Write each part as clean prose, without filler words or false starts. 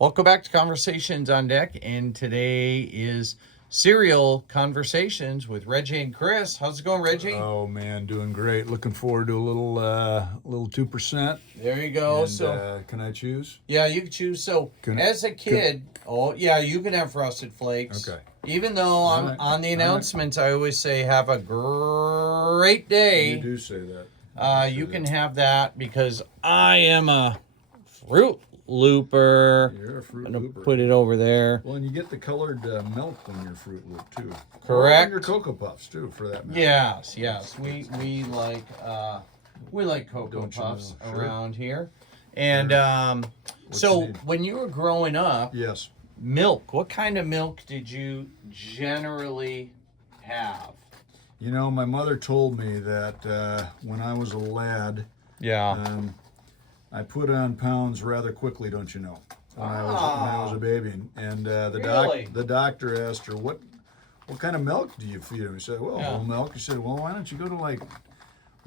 Welcome back to Conversations on Deck, and today is Serial Conversations with Reggie and Chris. How's it going, Reggie? Oh man, doing great. Looking forward to a little 2%. There you go. Can I choose? Yeah, you can choose. So, as a kid, you can have Frosted Flakes. Okay. Even though I'm right. on the announcements, I always say, have a great day. You do say that. You can have that because I am a Fruit Looper. You're a Fruit I'm going to Looper. put it over there. Well, and you get the colored milk in your Fruit Loop too. Correct. Or your Cocoa Puffs too, for that matter. Yes. We like Cocoa Don't you Puffs know? Sure. around here. And What you need. when you were growing up, Yes. milk, what kind of milk did you generally have? You know, my mother told me that when I was a lad, Yeah. I put on pounds rather quickly, don't you know? When I was a baby, and Really? the doctor asked her what kind of milk do you feed him? He said, well, Yeah. whole milk. He said, well, why don't you go to like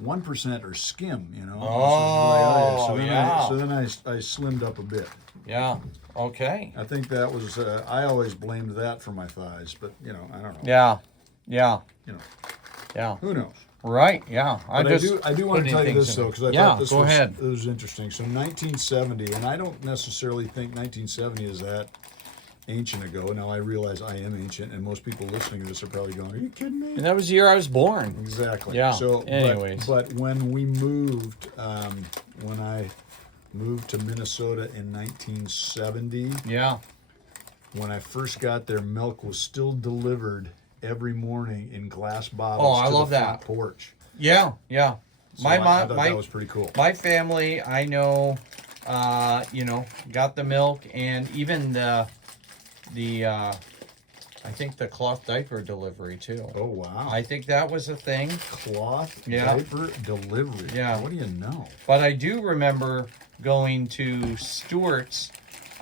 1% or skim? You know. Oh, so then yeah. so then I slimmed up a bit. Yeah. Okay. I think that was I always blamed that for my thighs, but you know I don't know. Yeah. You know, Yeah. who knows? Right. Yeah. But I do want to tell you this though, because I thought this go ahead. was interesting. So 1970, and I don't necessarily think 1970 is that ancient ago. Now I realize I am ancient, and most people listening to this are probably going, "Are you kidding me?" And that was the year I was born. Exactly. Yeah. So, anyways. but when we moved, when I moved to Minnesota in 1970, Yeah. when I first got there, milk was still delivered every morning in glass bottles. Oh, I to love the front that. porch. Yeah. So My I mom, thought that was pretty cool. my family, I know, got the milk and even the I think the cloth diaper delivery too. Oh wow! I think that was a thing. Cloth Yeah. diaper delivery. Yeah. What do you know? But I do remember going to Stewart's.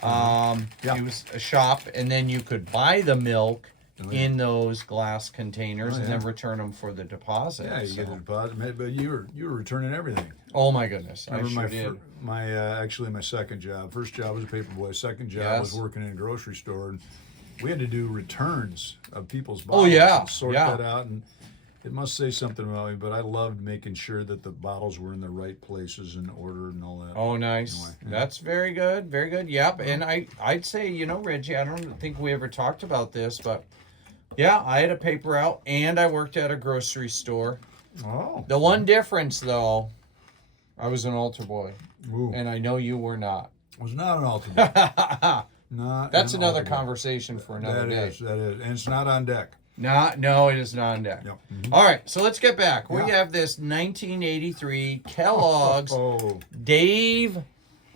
Yeah. It was a shop, and then you could buy the milk Oh, yeah. in those glass containers Oh, and yeah. then return them for the deposit. Yeah, you so. get a deposit, but you were returning everything. Oh my goodness, I Remember sure did. my actually my second job. First job was a paper boy. Second job Yes. was working in a grocery store, and we had to do returns of people's Oh, bottles. yeah, And sort yeah. that out, and it must say something about me. But I loved making sure that the bottles were in the right places and order and all that. Oh, nice. Anyway, yeah. That's very good. Very good. Yep. And I'd say, Reggie, I don't think we ever talked about this, but yeah, I had a paper out and I worked at a grocery store. Oh. The one difference, though, I was an altar boy, Ooh. and I know you were not. Was not an altar boy. That's Not an another altar boy. conversation for another day. That is, and it's not on deck. No, it is not on deck. Yep. Mhm. All right, so let's get back. We Yeah. have this 1983 Kellogg's Oh, Dave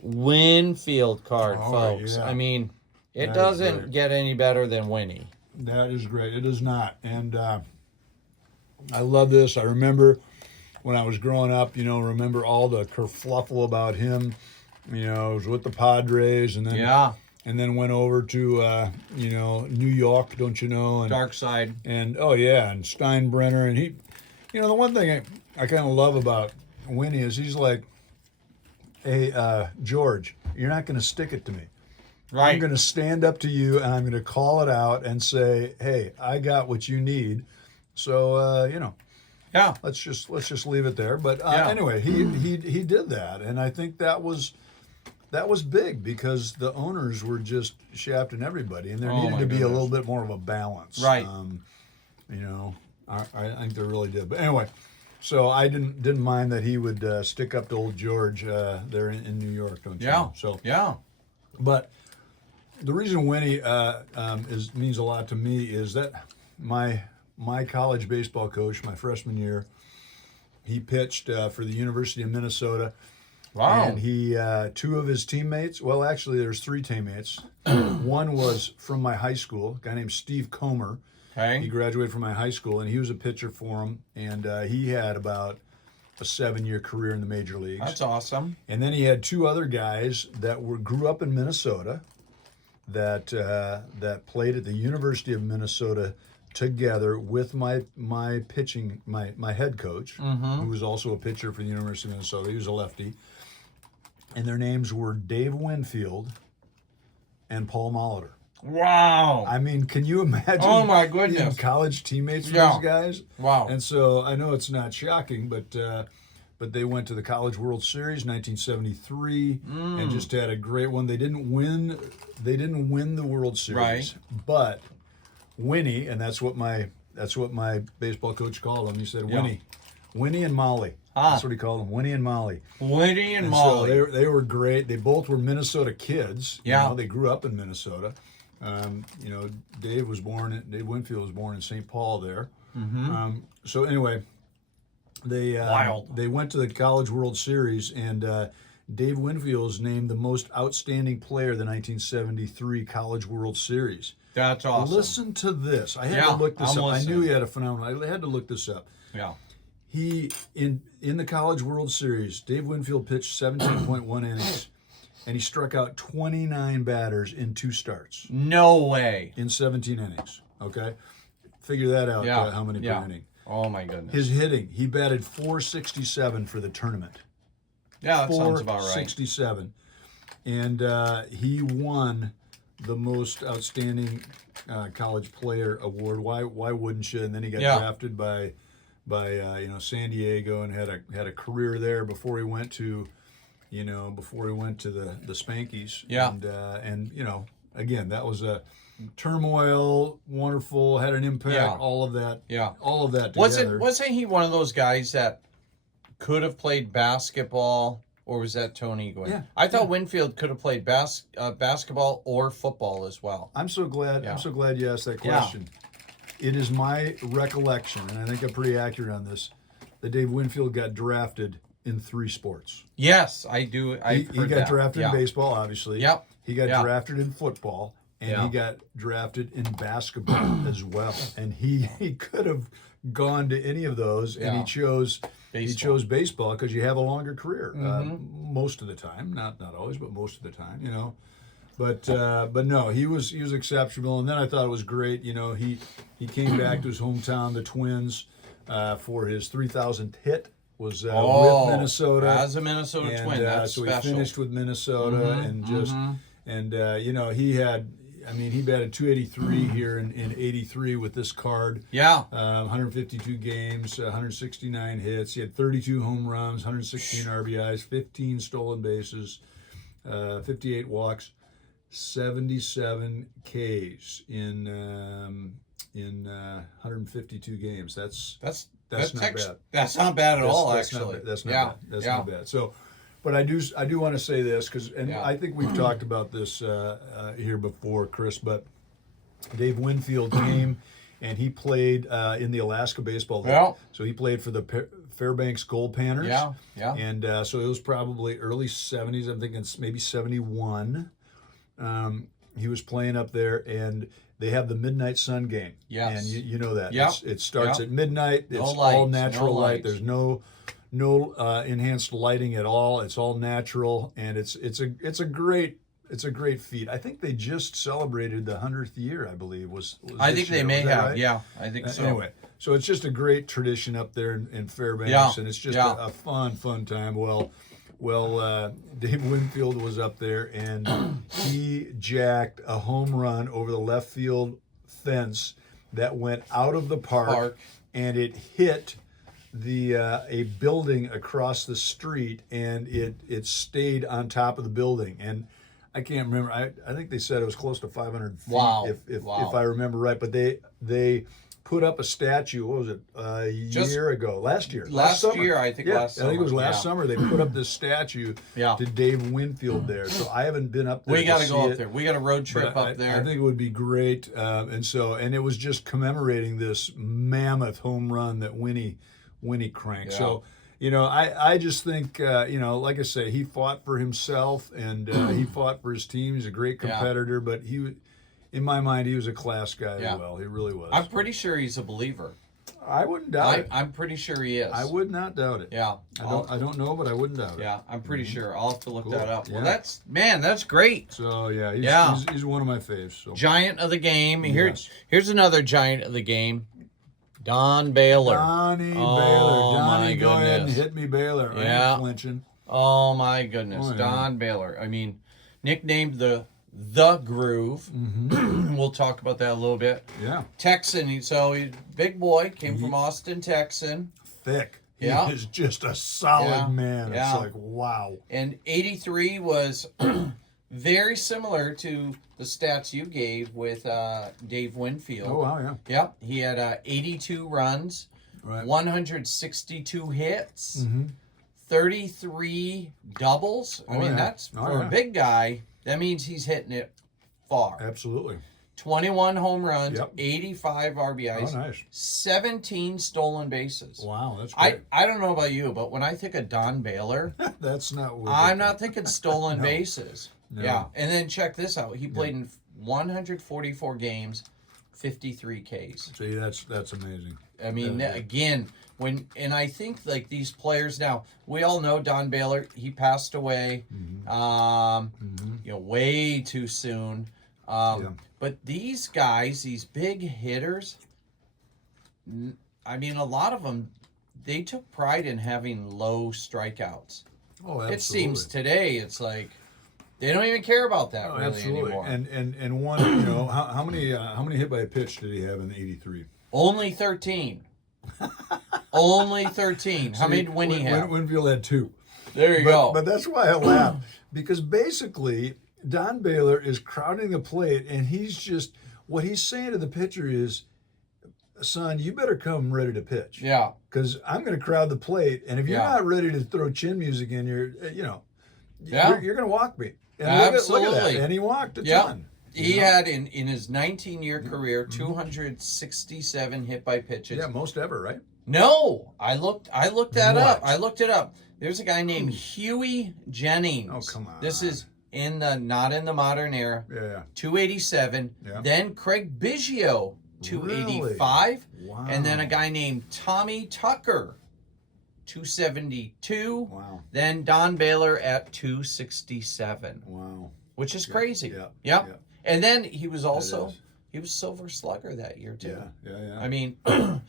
Winfield card, Oh, folks. yeah. I mean, it That is doesn't great. get any better than Winnie. that is great. It is not, and I love this. I remember when I was growing up. Remember all the kerfluffle about him. I was with the Padres, and then Yeah, and then went over to New York, don't you know? And dark side. and oh yeah, and Steinbrenner, and he, the one thing I kind of love about Winnie is he's like, hey George, you're not going to stick it to me. I'm Right. going to stand up to you and I'm going to call it out and say, hey, I got what you need. So Yeah. let's just leave it there. But Yeah. anyway, he did that, and I think that was big because the owners were just shafting everybody, and there Oh, needed my to be a goodness. little bit more of a balance. Right. I think there really did. But anyway, so I didn't mind that he would stick up to old George there in New York, don't you? Yeah. know? So, Yeah. but the reason Winnie means a lot to me is that my college baseball coach, my freshman year, he pitched for the University of Minnesota. Wow. And he, two of his teammates, well, actually, there's three teammates. One was from my high school, a guy named Steve Comer. He Okay. graduated from my high school, and he was a pitcher for him. And he had about a 7-year career in the major leagues. That's awesome. And then he had two other guys that grew up in Minnesota that played at the University of Minnesota together with my pitching my head coach, who was also a pitcher for the University of Minnesota. He was a lefty. And their names were Dave Winfield and Paul Molitor. Wow. I mean, can you imagine? Oh, my being goodness. college teammates with Yeah. those guys. Wow. And so I know it's not shocking, but they went to the College World Series 1973 and just had a great one. They didn't win. They didn't win the World Series, Right. but Winnie, and that's what my baseball coach called him. He said Winnie and Molly. That's what he called them, Winnie and Molly. Winnie and Molly. So they were great. They both were Minnesota kids. Yeah. You know, they grew up in Minnesota. You know, Dave Winfield was born in St. Paul there. Mm-hmm. So anyway, they Wild. they went to the College World Series, and Dave Winfield was named the most outstanding player of the 1973 College World Series. That's awesome. Listen to this. I had Yeah, to look this I'm up. listening. I knew he had a phenomenal. I had to look this up. Yeah. He in the College World Series, Dave Winfield pitched 17.1 innings, and he struck out 29 batters in 2 starts No way. in 17 innings. Okay, figure that out. Yeah. How many Yeah. per inning? Oh, my goodness. His hitting, he batted .467 for the tournament. Yeah, that sounds about right. .467, and he won the most outstanding college player award. Why wouldn't you? And then he got Yeah. drafted by San Diego and had a career there before he went to the Spankies. Yeah. And again, that was a turmoil, wonderful, had an impact, Yeah. all of that. Yeah. All of that together. Wasn't he one of those guys that could have played basketball, or was that Tony Gwynn? Yeah. I thought Winfield could have played basketball or football as well. I'm so glad you asked that question. It is my recollection, and I think I'm pretty accurate on this, that Dave Winfield got drafted in 3 sports. Yes, I do. He got drafted in baseball, obviously. Yep. He got Yeah. drafted in football, and Yeah. he got drafted in basketball as well. And he could have gone to any of those, and Yeah. he chose baseball because you have a longer career most of the time, not always, but most of the time, you know. But no, he was exceptional. And then I thought it was great. You know, he came back to his hometown, the Twins, for his 3,000th hit. Was with Minnesota as a Minnesota Twin. That's so special. he finished with Minnesota he batted .283 here in '83 with this card. Yeah. 152 games, 169 hits. He had 32 home runs, 116 RBIs, 15 stolen bases, 58 walks, 77 Ks in 152 games. That's not bad. That's not bad at all, That's actually. That's not bad. So, but I do want to say this because I think we've talked about this here before, Chris. But Dave Winfield came and he played in the Alaska Baseball League. Yeah. So he played for the Fairbanks Gold Panners. Yeah. And so it was probably early '70s. I'm thinking maybe '71. He was playing up there, and they have the Midnight Sun game. Yes. And you know that. Yep. It starts Yep. at midnight. It's all natural light. There's no enhanced lighting at all. It's all natural, and it's a great feat. I think they just celebrated the 100th year. I believe was I this think they year. may Was that have. right? Yeah, I think so. Anyway, so it's just a great tradition up there in Fairbanks, Yeah. and it's just Yeah. a fun time. Well, Dave Winfield was up there, and he jacked a home run over the left field fence that went out of the park. And it hit a building across the street, and it stayed on top of the building. And I can't remember. I think they said it was close to 500 feet, Wow. if I remember right. But they put up a statue. What was it? Year ago, last year. Last summer. year, I think. Yeah, Last summer. I think it was last summer. They put up this statue to Dave Winfield there. So I haven't been up there. We got to go see up there. We got a road trip up there. I think it would be great. And it was just commemorating this mammoth home run that Winnie cranked. Yeah. So, I just think, like I say, he fought for himself and he fought for his team. He's a great competitor, but in my mind, he was a class guy as well. He really was. I'm pretty sure he's a believer. I wouldn't doubt it. I'm pretty sure he is. I would not doubt it. Yeah. I don't know, but I wouldn't doubt it. Yeah, I'm pretty sure. I'll have to look that up. Yeah. Well, that's great. So he's one of my faves. So. Giant of the game. Yes. Here's another giant of the game. Don Baylor. Donnie Oh, Baylor. Donnie, my go ahead and goodness. hit me, Baylor. I Yeah. ain't flinching. Oh my goodness, Oh, yeah. Don Baylor. I mean, nicknamed the the Groove. Mm-hmm. We'll talk about that a little bit. Yeah. Texan, so he's big boy, came from Austin, Texan. Thick. He Yeah. is just a solid man. Yeah. It's like, wow. And 83 was very similar to the stats you gave with Dave Winfield. Oh, wow, yeah. Yep. He had 82 runs, Right. 162 hits, Mm-hmm. 33 doubles. I mean, yeah. that's Oh, for yeah. a big guy, that means he's hitting it far. Absolutely. 21 home runs, Yep. 85 RBIs, Oh, nice. 17 stolen bases. Wow, that's great. I don't know about you, but when I think of Don Baylor, That's not what I'm not thinking stolen No. bases. No. Yeah, and then check this out. He played in 144 games, 53 Ks. See, that's amazing. I mean, again, and I think like these players now, we all know Don Baylor. He passed away, way too soon. But these guys, these big hitters, I mean, a lot of them, they took pride in having low strikeouts. Oh, absolutely. It seems today it's like they don't even care about that really absolutely. anymore. And one, how many hit by a pitch did he have in the 83? Only 13. Only 13. How many did Winnie have? Winfield had 2. There you go. But that's why I laugh, because basically Don Baylor is crowding the plate, and he's just, what he's saying to the pitcher is, son, you better come ready to pitch. Yeah. Because I'm going to crowd the plate, and if you're Yeah. not ready to throw chin music in, you're Yeah. you're going to walk me. And Absolutely. Look at that. And he walked a Yeah. ton. He had in his 19-year career 267 hit by pitches. Yeah, most ever, right? No, I looked that up. What? I looked it up. There's a guy named Huey Jennings. Oh, come on. This is not in the modern era. Yeah. 287. Yeah. Then Craig Biggio, 285. Really? Wow. And then a guy named Tommy Tucker, 272. Wow. Then Don Baylor at 267, Wow. which is crazy. Yeah. Yep. Yeah. And then he was also is. he was Silver Slugger that year too. Yeah. I mean,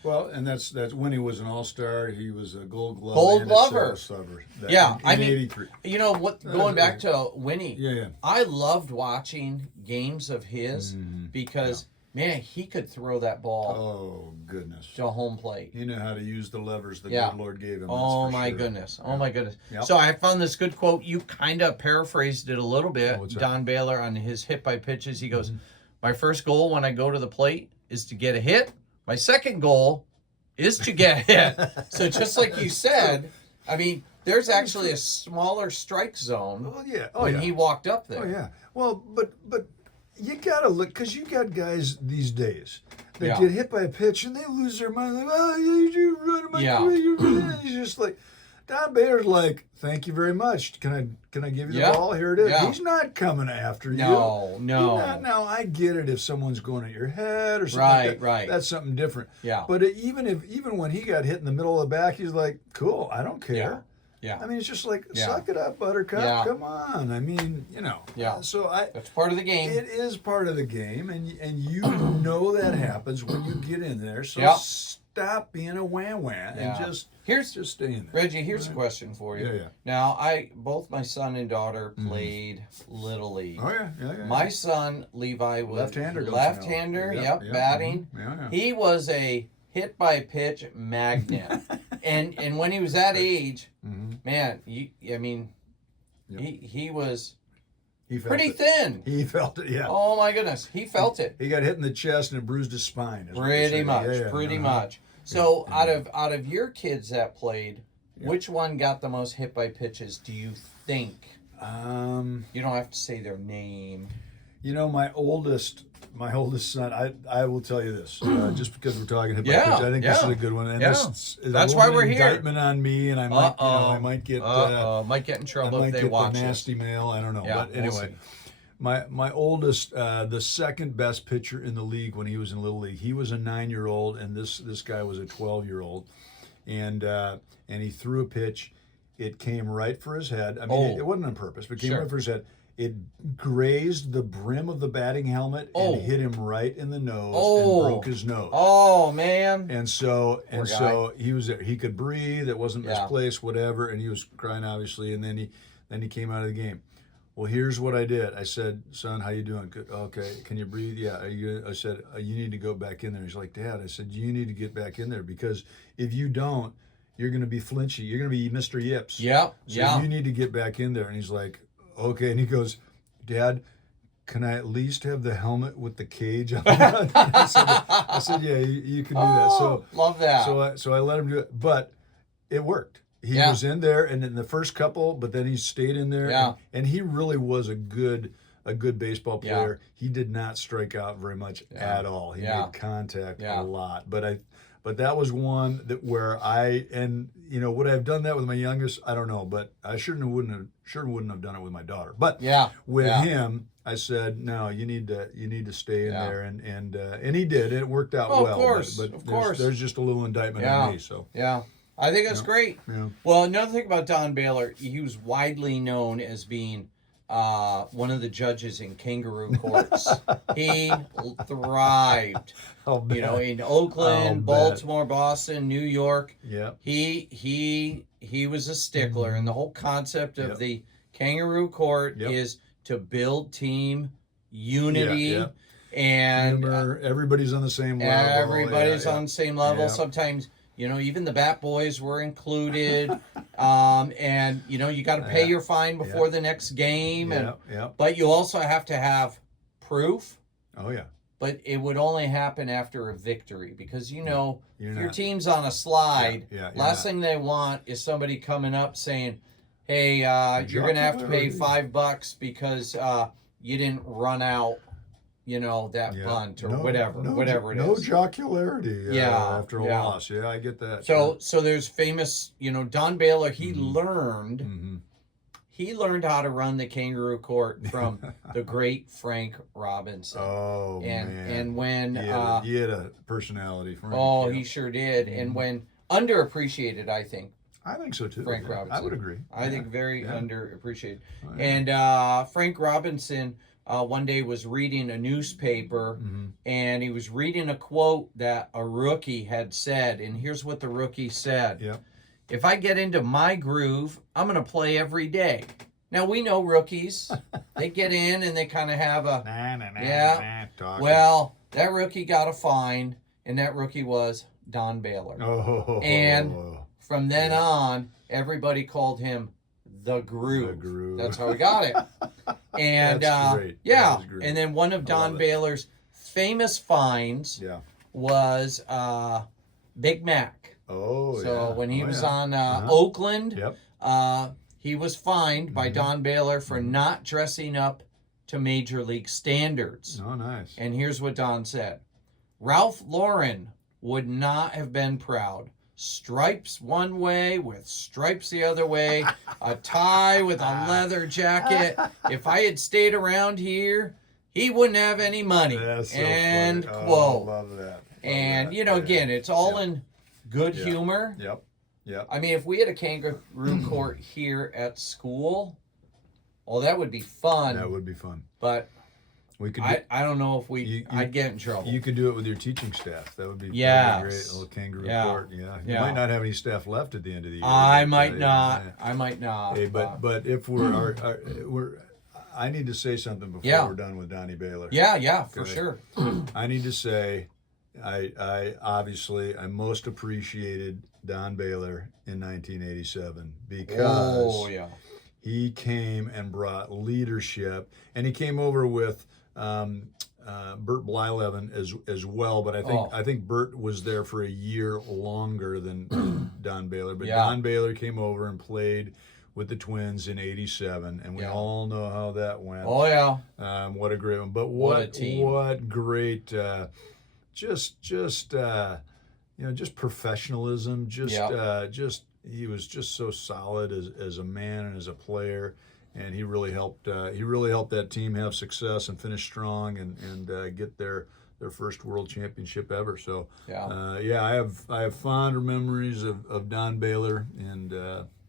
Well, and that's when he was an all-star. He was a Gold Glove. Gold and Glover. A Silver Slugger. Yeah, in I mean, 83. you know what? Going back to Winnie, Yeah. I loved watching games of his because man, he could throw that ball Oh goodness. to home plate. He knew how to use the levers the Yeah. good Lord gave him. Oh that's for my sure. goodness! Oh my goodness! Yep. So I found this good quote. You kind of paraphrased it a little bit. what's that? Don Baylor on his hit by pitches. He goes, "My first goal when I go to the plate is to get a hit. My second goal is to get a hit." So just like you said, I mean, there's actually a smaller strike zone Oh yeah. when he walked up there. Oh yeah. Well, but you gotta look, because you got guys these days that Yeah. get hit by a pitch and they lose their mind. Like, oh, you run my Yeah. career. You run. He's just like, Don Baylor's like, thank you very much. Can I give you the Yeah. ball? Here it is. Yeah. He's not coming after you. No. He's not, now I get it if someone's going at your head or something. Right, like that. right. That's something different. Yeah. But even when he got hit in the middle of the back, he's like, cool. I don't care. Yeah. I mean, it's just like, Yeah. suck it up, Buttercup. Yeah. Come on. I mean, Yeah. So That's part of the game. it is part of the game, and you know that happens when you get in there. So Yeah. stop being a wham and Yeah. just Here's stay in there. Reggie, here's a question for you. Yeah. Now, both my son and daughter played Little League. Oh yeah. My son Levi was Left-hander, don't you know? left-hander. Yep, Yep, batting. Yeah. He was a hit by pitch magnet, and when he was that age, man, I mean, Yep. he was He felt pretty it. thin. He felt it. Yeah. Oh my goodness, he felt it. He got hit in the chest and it bruised his spine. is what they Pretty say. much, Yeah, pretty uh-huh. much. So out of your kids that played, Yeah. which one got the most hit by pitches? Do you think? You don't have to say their name. My oldest son. I will tell you this, just because we're talking hit by Yeah, pitch. I think this is yeah. a good one, and Yeah. this is That's a why little we're here. indictment on me, and I might get might get in I trouble might if they get watch the this. nasty mail. I don't know, Yeah, but we'll anyway. see. My oldest, the second best pitcher in the league when he was in Little League, he was a 9-year-old, and this guy was a 12-year-old, and he threw a pitch. It came right for his head. I mean, it wasn't on purpose, but it came Sure. right for his head. It grazed the brim of the batting helmet and hit him right in the nose and broke his nose. Oh man! And so Poor so he could breathe. It wasn't Yeah. misplaced, whatever, and he was crying obviously. And then he came out of the game. Well, here's what I did. I said, son, how you doing? Good. Okay. Can you breathe? Yeah. Are you good? I said, you need to go back in there. He's like, Dad, I said, you need to get back in there because if you don't, you're going to be flinchy. You're going to be Mr. Yips. Yep. So you need to get back in there. And he's like, okay. And he goes, Dad, can I at least have the helmet with the cage on it? I said, yeah, you can do that. So love that. So I let him do it, but it worked. He was in there, and in the first couple, but then he stayed in there. Yeah. And he really was a good baseball player. He did not strike out very much at all. He made contact a lot. But that was one that where would I have done that with my youngest? I don't know, but I wouldn't have done it with my daughter. But with him, I said, no, you need to stay in there, and he did. It worked out well. Of course. There's just a little indictment on me. So I think that's great. Yeah. Well, another thing about Don Baylor, he was widely known as being one of the judges in kangaroo courts. He thrived, in Oakland, Baltimore, Boston, New York. Yeah. He was a stickler, and the whole concept of the kangaroo court is to build team unity and humor. Everybody's on the same level. Everybody's on the same level. Yeah. Sometimes, even the Bat Boys were included. And, you got to pay your fine before the next game. But you also have to have proof. Oh, yeah. But it would only happen after a victory because, if your team's on a slide, last thing they want is somebody coming up saying, hey, you're going to have to pay $5 because you didn't run out, that bunt or whatever it is. No jocularity after a loss. Yeah, I get that. So there's famous, Don Baylor, he learned how to run the kangaroo court from the great Frank Robinson. Oh, man. And when... He had a personality, Frank. Oh, he sure did. And when underappreciated, I think. I think so, too. Frank Robinson. I would agree. I think very underappreciated. Oh, and Frank Robinson... one day was reading a newspaper, and he was reading a quote that a rookie had said, and here's what the rookie said. Yep. If I get into my groove, I'm going to play every day. Now, we know rookies. They get in, and they kind of have a... Well, that rookie got a fine, and that rookie was Don Baylor. Oh. And from then on, everybody called him The Groove. The Groove. That's how he got it. And that's great. Yeah, That great. And then one of Don Baylor's famous finds was Big Mac. Oh, so when he was on Oakland, he was fined by Don Baylor for not dressing up to Major League standards. Oh, nice. And here's what Don said. Ralph Lauren would not have been proud. Stripes one way with stripes the other way, a tie with a leather jacket. If I had stayed around here, he wouldn't have any money. That's so End funny. quote. Love that. And, again, it's all in good humor. Yep. I mean, if we had a kangaroo court here at school, that would be fun. That would be fun. But we could. I don't know if I'd get in trouble. You could do it with your teaching staff. That would be great. A little kangaroo court. Yeah. You might not have any staff left at the end of the year. I might not. Hey, but if we're I need to say something before we're done with Donnie Baylor. Yeah, for sure. I need to say, I obviously I most appreciated Don Baylor in 1987 because he came and brought leadership, and he came over with Bert Blyleven as well. But I think Bert was there for a year longer than Don Baylor. But Don Baylor came over and played with the Twins in '87, and we all know how that went. Oh yeah, what a great one! But what a team. What great, just professionalism. He was just so solid as a man and as a player, and he really helped that team have success and finish strong and get their first world championship ever. So I have fond memories of Don Baylor, and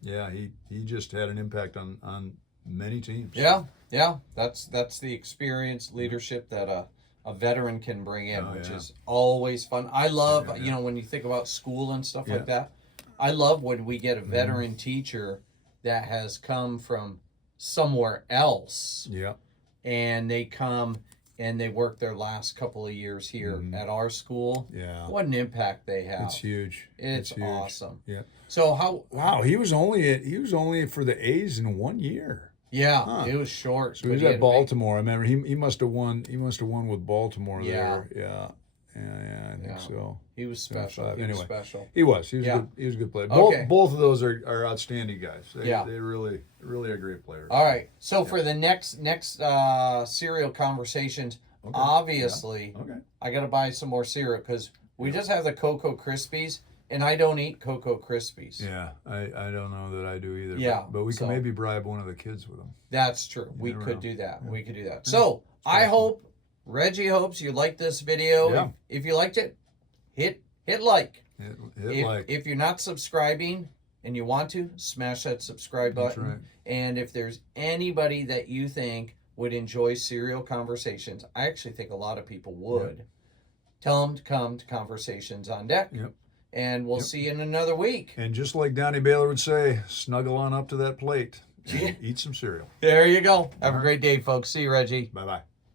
he just had an impact on many teams. That's the experience, leadership that a veteran can bring in, which is always fun. I love when you think about school and stuff like that. I love when we get a veteran teacher that has come from somewhere else Yeah. and they come and they work their last couple of years here at our school. Yeah. What an impact they have. It's huge. It's huge. awesome. Yeah. So how? Wow, he was only for the A's in 1 year. Yeah, Huh. it was short. So he was at Baltimore. I remember he must have won. He must have won with Baltimore Yeah. there. Yeah. I think so. He was special. He was special. He was. He was Yeah. good. He was a good player. Okay. Both of those are outstanding guys. They really are great players. All right. So for the next cereal conversations, obviously, I got to buy some more cereal because we just have the Cocoa Krispies, and I don't eat Cocoa Krispies. Yeah, I don't know that I do either. Yeah, but we can maybe bribe one of the kids with them. That's true. We never could know. do that. Yeah. We could do that. So I hope Reggie hopes you liked this video. Yeah. If you liked it, hit like. Hit like. If you're not subscribing and you want to, smash that subscribe button. That's right. And if there's anybody that you think would enjoy cereal conversations, I actually think a lot of people would. Tell them to come to Conversations on Deck. Yep. And we'll see you in another week. And just like Donnie Baylor would say, snuggle on up to that plate and eat some cereal. There you go. Have a great day, folks. See you, Reggie. Bye-bye.